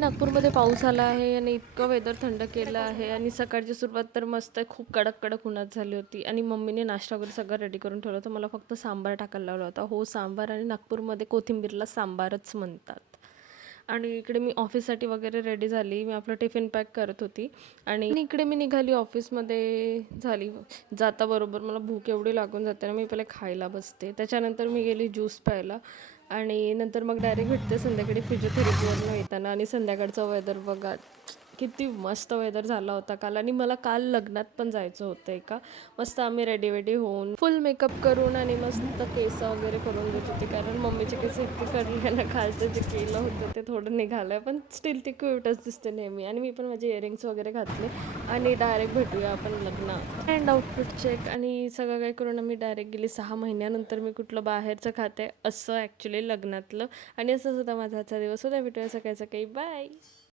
नागपूरमध्ये पाऊस आला आहे आणि इतकं वेदर थंड केलं आहे आणि सकाळची सुरुवात तर मस्त आहे. खूप कडक कडक उन्हात झाली होती आणि मम्मीने नाश्ता वगैरे सगळं रेडी करून ठेवलं होतं. मला फक्त सांबार टाकायला लावला होता. हो, सांबार. आणि नागपूरमध्ये कोथिंबीरला सांबारच म्हणतात. आणि इकडे मी ऑफिससाठी वगैरे रेडी झाली. मी आपलं टिफिन पॅक करत होती आणि इकडे मी निघाली ऑफिसमध्ये. झाली जाता बरोबर मला भूक एवढी लागून जाते ना, मी पहिले खायला बसते. त्याच्यानंतर मी गेली ज्यूस प्यायला आणि नंतर मग डायरेक्ट भेटते संध्याकाळी फिजिओथेरपीवरनं येताना. आणि संध्याकाळचं वेदर बघा, किती मस्त वेदर झाला होता काल. आणि मला काल लग्नात पण जायचं होतं एका. मस्त आम्ही रेडी वेडी होऊन फुल मेकअप करून आणि मस्त केस वगैरे करून देत होते, कारण मम्मीचे केस इतके कडले ना, कालचं जे केलं होतं ते थोडं निघालं आहे, पण स्टील ती क्यूटच दिसते नेहमी. आणि मी पण माझे इयरिंग्स वगैरे घातले आणि डायरेक्ट भेटूया आपण लग्नात. अँड आउटफिट चेक आणि सगळं काही करून आम्ही डायरेक्ट गेली. 6 महिन्यानंतर मी कुठलं बाहेरचं खाते असं ॲक्च्युली लग्नातलं. आणि असंच होता माझा आजचा दिवस. उद्या भेटूया सकाळी सकाळी. बाय.